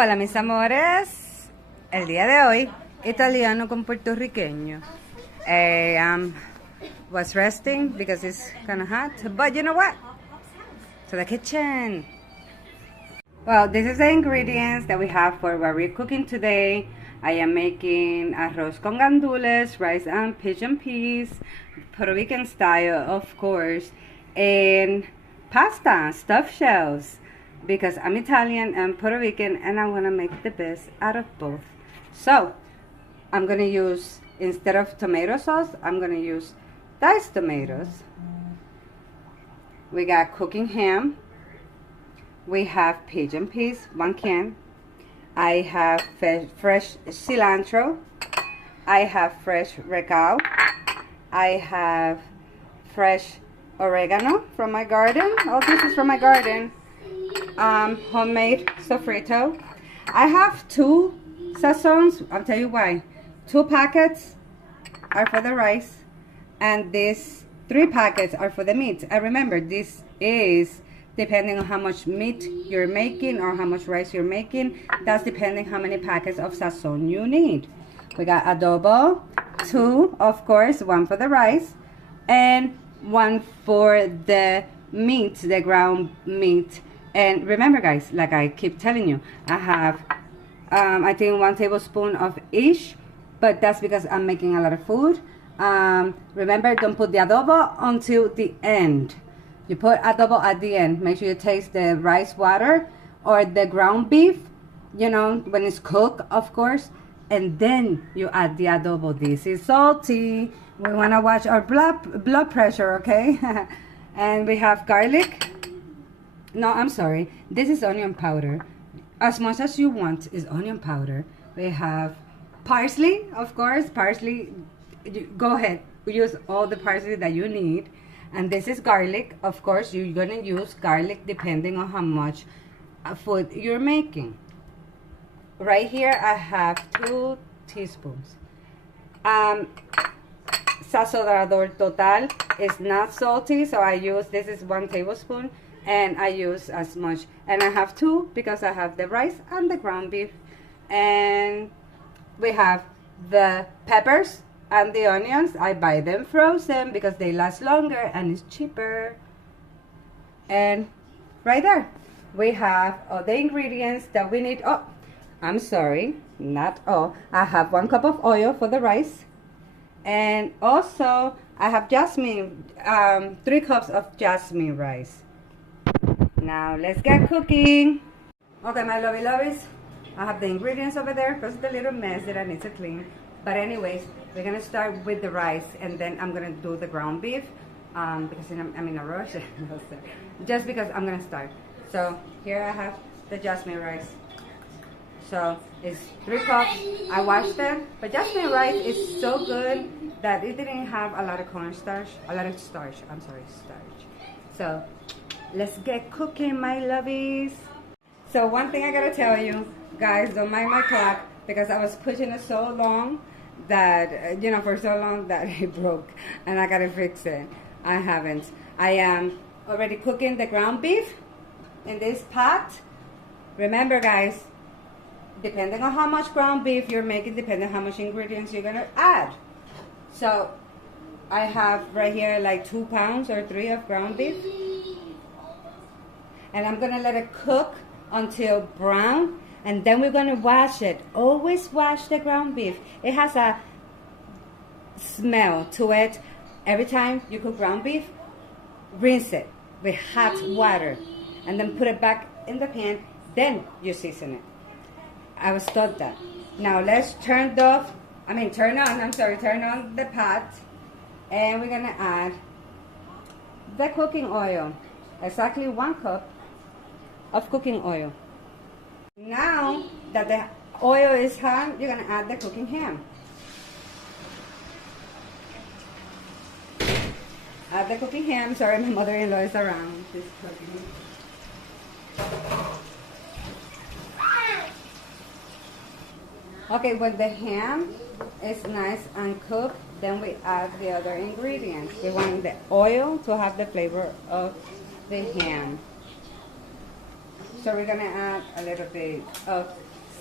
Hola mis amores, el día de hoy italiano con puertorriqueño. Was resting because it's kind of hot, but you know what? To the kitchen. Well, this is the ingredients that we have for what we're cooking today. I am making arroz con gandules, rice and pigeon peas, Puerto Rican style, of course, and pasta, stuffed shells, because I'm Italian and Puerto Rican and I want to make the best out of both. So, I'm going to use, instead of tomato sauce, I'm going to use diced tomatoes. We got cooking ham. We have pigeon peas, 1 can. I have fresh cilantro. I have fresh recao. I have fresh oregano from my garden. All this is from my garden. Homemade sofrito. I have 2 sazons. I'll tell you why. 2 packets are for the rice, and these 3 packets are for the meat. And remember, this is depending on how much meat you're making or how much rice you're making. That's depending how many packets of sazon you need. We got adobo, 2, of course, 1 for the rice, and 1 for the meat, the ground meat. And remember, guys, like I keep telling you, I have, I think 1 tablespoon of each, but that's because I'm making a lot of food. Remember, don't put the adobo until the end. You put adobo at the end. Make sure you taste the rice water or the ground beef, you know, when it's cooked, of course. And then you add the adobo. This is salty. We want to watch our blood pressure, okay? And we have garlic. No, I'm sorry. This is onion powder. As much as you want is onion powder. We have parsley, of course. Parsley, go ahead. Use all the parsley that you need. And this is garlic. Of course, you're going to use garlic depending on how much food you're making. Right here, I have 2 teaspoons. Sazonador total is not salty, so I use, this is 1 tablespoon, and I use as much. And I have 2 because I have the rice and the ground beef. And we have the peppers and the onions. I buy them frozen because they last longer and it's cheaper. And right there we have all the ingredients that we need. Oh, I'm sorry, not all. I have 1 cup of oil for the rice, and also I have jasmine, 3 cups of jasmine rice. Now let's get cooking. Okay, my lovey lovies, I have the ingredients over there because it's a little mess that I need to clean. But anyways, we're gonna start with the rice, and then I'm gonna do the ground beef because I'm in a rush. Just because I'm gonna start. So here I have the jasmine rice. So it's 3 cups. I washed them, but jasmine rice is so good that it didn't have a lot of cornstarch, starch. So let's get cooking, my lovies. So one thing I gotta tell you, guys, don't mind my clock because I was pushing it so long that, you know, for so long that it broke and I gotta fix it. I haven't. I am already cooking the ground beef in this pot. Remember, guys, depending on how much ground beef you're making, depending on how much ingredients you're gonna add. So I have right here like 2 pounds or 3 of ground beef, and I'm gonna let it cook until brown, and then we're gonna wash it. Always wash the ground beef. It has a smell to it. Every time you cook ground beef, rinse it with hot water and then put it back in the pan, then you season it. I was taught that. Now let's turn on the pot, and we're gonna add the cooking oil. Exactly 1 cup of cooking oil. Now that the oil is hot, you're gonna add the cooking ham. Add the cooking ham. Sorry, my mother-in-law is around. She's cooking. Okay, when the ham is nice and cooked, then we add the other ingredients. We want the oil to have the flavor of the ham. So we're gonna add a little bit of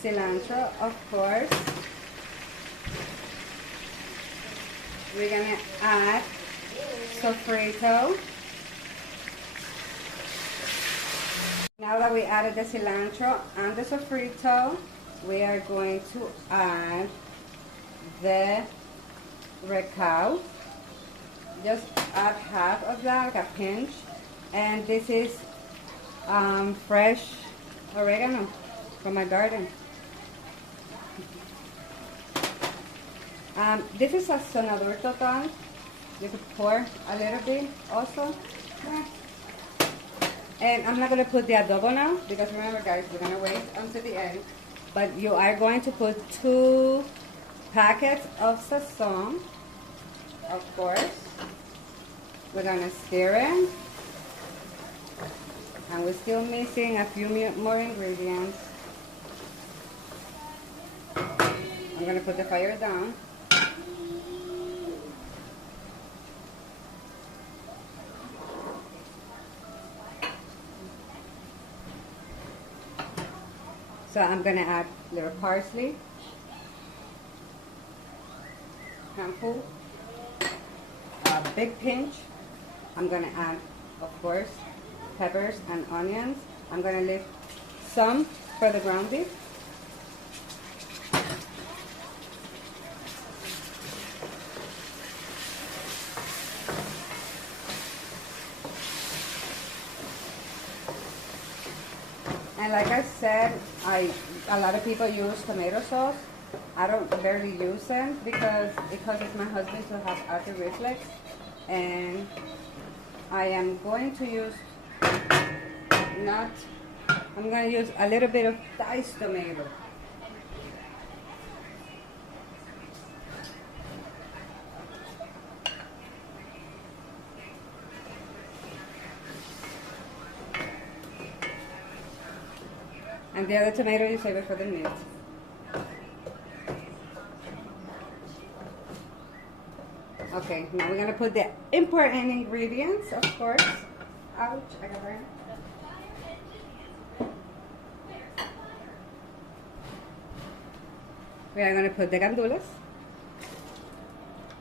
cilantro, of course. We're gonna add sofrito. Now that we added the cilantro and the sofrito, we are going to add the recao. Just add half of that, like a pinch. And this is fresh oregano from my garden. This is a sonador total. You could pour a little bit also. And I'm not going to put the adobo now because remember guys, we're going to wait until the end. But you are going to put 2 packets of sazon, of course. We're going to stir it. And we're still missing a few more ingredients. I'm going to put the fire down. So I'm going to add a little parsley, handful, a big pinch. I'm going to add, of course, peppers and onions. I'm going to leave some for the ground beef. And like I said, a lot of people use tomato sauce. I don't barely use them because it causes my husband to have acid reflux. And I am going to use I'm going to use a little bit of diced tomato. And the other tomato you save it for the meat. Okay, now we're gonna put the important ingredients, of course. Ouch, I got burned. We are gonna put the gandules.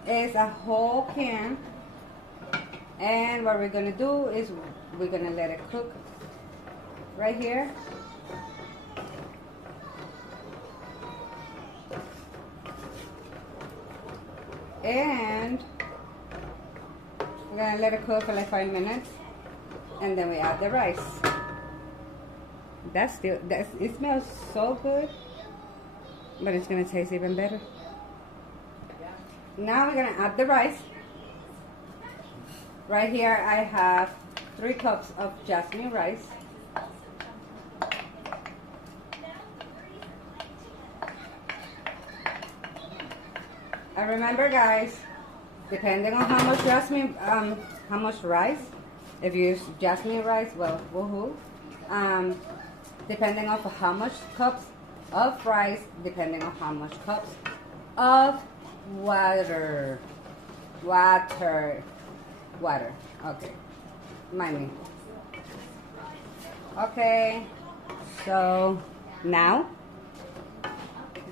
It's a whole can. And what we're gonna do is we're gonna let it cook right here. And we're gonna let it cook for like 5 minutes, and then we add the rice. It smells so good, but it's gonna taste even better. Now we're gonna add the rice. Right here I have 3 cups of jasmine rice. And remember guys, depending on how much jasmine, how much rice, if you use jasmine rice, well, woohoo. Depending on how much cups of rice, depending on how much cups of water. Okay, mind me. Okay, so now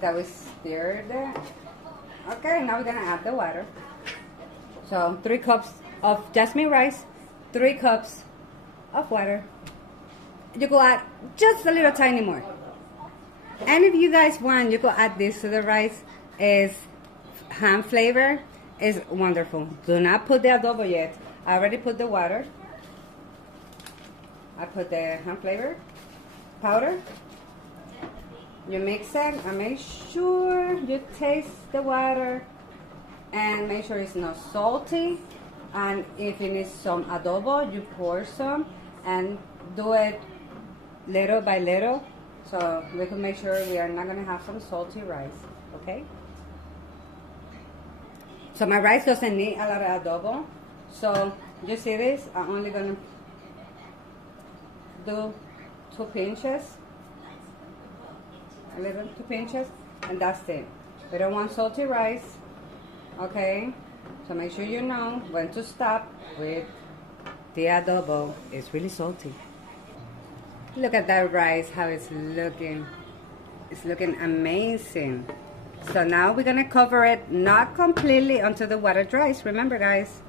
that we stirred it, okay, now we're gonna add the water. So 3 cups of jasmine rice, 3 cups of water. You could add just a little tiny more. And if you guys want, you could add this to the rice. Is ham flavor is wonderful. Do not put the adobo yet. I already put the water. I put the ham flavor powder. You mix it and make sure you taste the water and make sure it's not salty. And if you need some adobo, you pour some and do it little by little, so we can make sure we are not going to have some salty rice. Okay, so my rice doesn't need a lot of adobo, so you see this, I'm only going to do 2 pinches, a little 2 pinches, and that's it. We don't want salty rice. Okay, so make sure you know when to stop with the adobo. It's really salty. Look at that rice, how it's looking. It's looking amazing. So now we're gonna cover it, not completely until the water dries. Remember guys,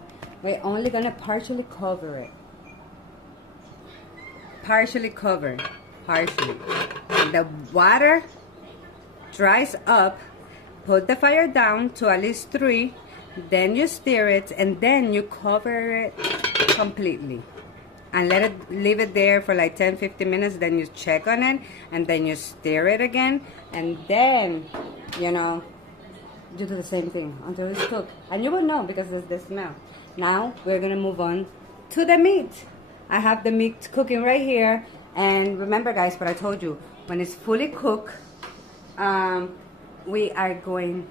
we're only gonna partially cover it. Partially cover, partially. When the water dries up, put the fire down to at least 3, then you stir it, and then you cover it completely. And leave it there for like 10-15 minutes, then you check on it, and then you stir it again, and then, you know, you do the same thing until it's cooked. And you will know because it's the smell. Now, we're gonna move on to the meat. I have the meat cooking right here, and remember guys, what I told you, when it's fully cooked, we are going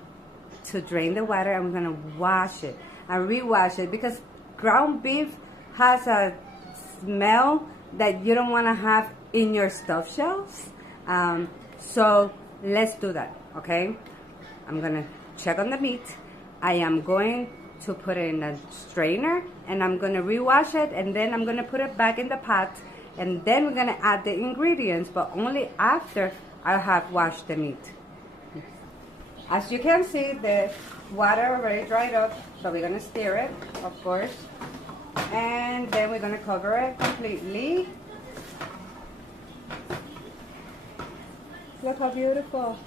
to drain the water, and we're gonna wash it and rewash it, because ground beef has a smell that you don't want to have in your stuffed shells. So let's do that, okay? I'm gonna check on the meat. I am going to put it in a strainer, and I'm gonna rewash it, and then I'm gonna put it back in the pot, and then we're gonna add the ingredients, but only after I have washed the meat. As you can see, the water already dried up, so we're gonna stir it, of course. And then we're gonna cover it completely. Look how beautiful.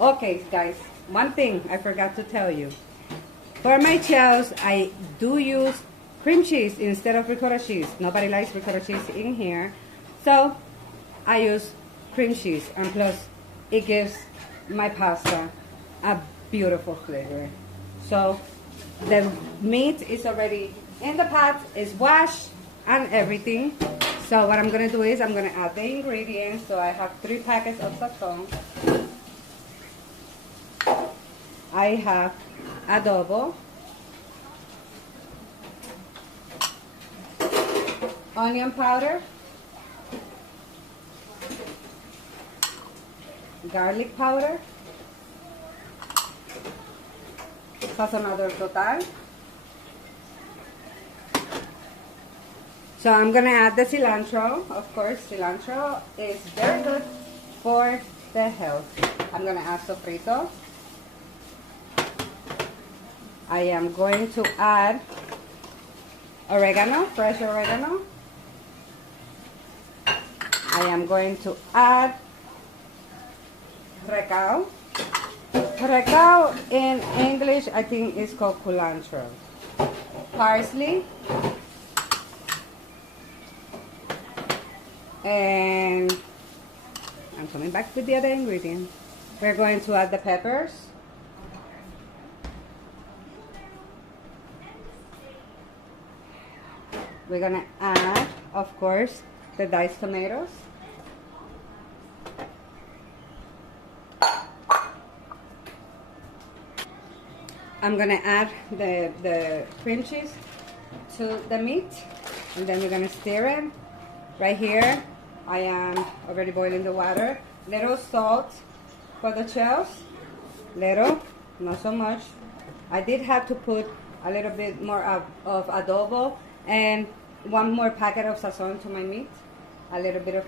Okay guys, one thing I forgot to tell you. For my chows, I do use cream cheese instead of ricotta cheese. Nobody likes ricotta cheese in here. So I use cream cheese, and plus it gives my pasta a beautiful flavor. So the meat is already in the pot, is washed and everything. So what I'm gonna do is I'm gonna add the ingredients. So I have 3 packets of sazon. I have adobo, onion powder, garlic powder, sazonador total. So I'm gonna add the cilantro. Of course, cilantro is very good for the health. I'm gonna add sofrito. I am going to add oregano, fresh oregano. I am going to add recao. Recao in English, I think is called culantro. Parsley. And I'm coming back with the other ingredients. We're going to add the peppers. We're gonna add, of course, the diced tomatoes. I'm gonna add the cream cheese to the meat, and then we're gonna stir it. Right here, I am already boiling the water. Little salt for the shells. Little, not so much. I did have to put a little bit more of adobo and 1 more packet of sazon to my meat. A little bit of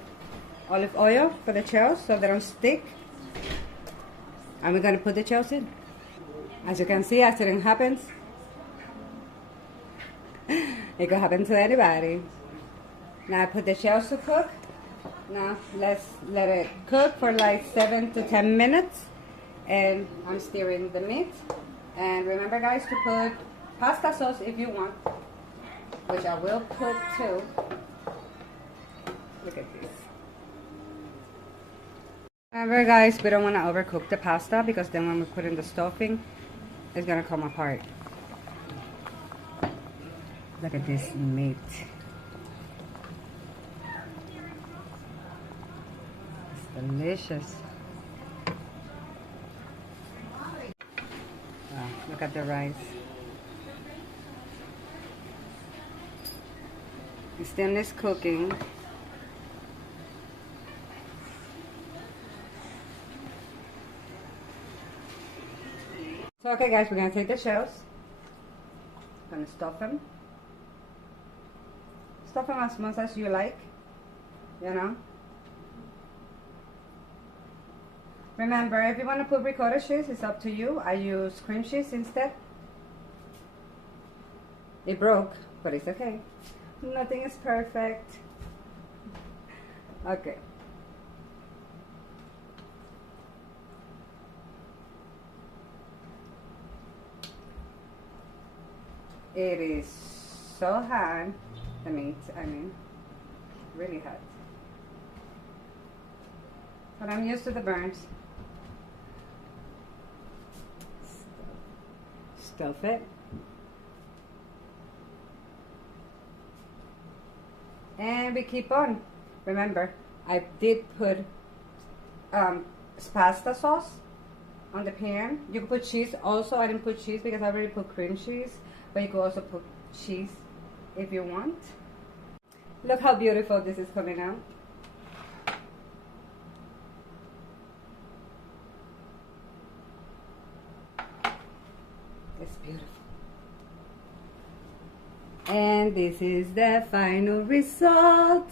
olive oil for the shells so they don't stick. And we're gonna put the shells in. As you can see, accident happens. It could happen to anybody. Now I put the shells to cook. Now let's let it cook for like 7 to 10 minutes. And I'm stirring the meat. And remember guys to put pasta sauce if you want, which I will put too. Look at this. Remember guys, we don't want to overcook the pasta, because then when we put in the stuffing, it's gonna come apart. Look at this meat. It's delicious. Wow, look at the rice. It's still is cooking. So okay guys, we're gonna take the shells. Gonna stuff them. stuff them as much as you like, you know. Remember, if you want to put ricotta cheese, it's up to you. I use cream cheese instead. It broke, but it's okay. Nothing is perfect. Okay. It is so hot, the meat, I mean, really hot. But I'm used to the burns. Stuff it. And we keep on. Remember, I did put pasta sauce on the pan. You can put cheese also. I didn't put cheese because I already put cream cheese. But you can also put cheese if you want. Look how beautiful this is coming out. It's beautiful. And this is the final result.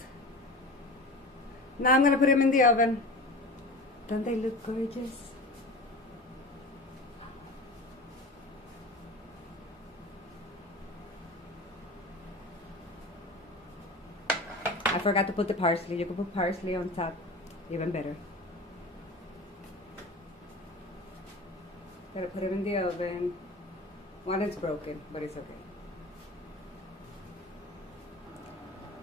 Now I'm going to put them in the oven. Don't they look gorgeous? I forgot to put the parsley. You can put parsley on top, even better. Gotta put it in the oven. One is broken, but it's okay.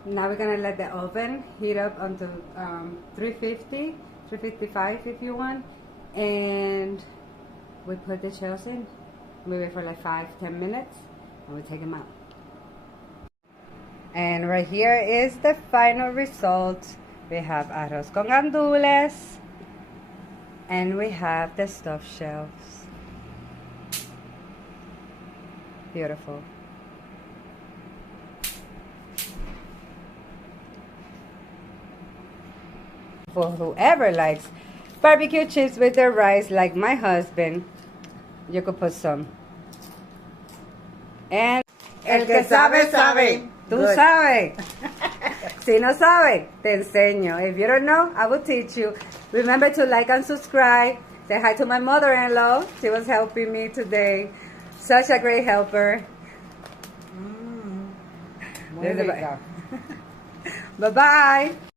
Now we're gonna let the oven heat up until 350, 355 if you want. And we put the shells in. We wait for like 5-10 minutes and we take them out. And right here is the final result. We have arroz con gandules. And we have the stuffed shells. Beautiful. For whoever likes barbecue chips with their rice, like my husband, you could put some. And El que sabe, sabe. Tú Good. sabes. Si no sabes, te enseño. If you don't know, I will teach you. Remember to like and subscribe. Say hi to my mother-in-law. She was helping me today. Such a great helper. Muy rica. Bye-bye.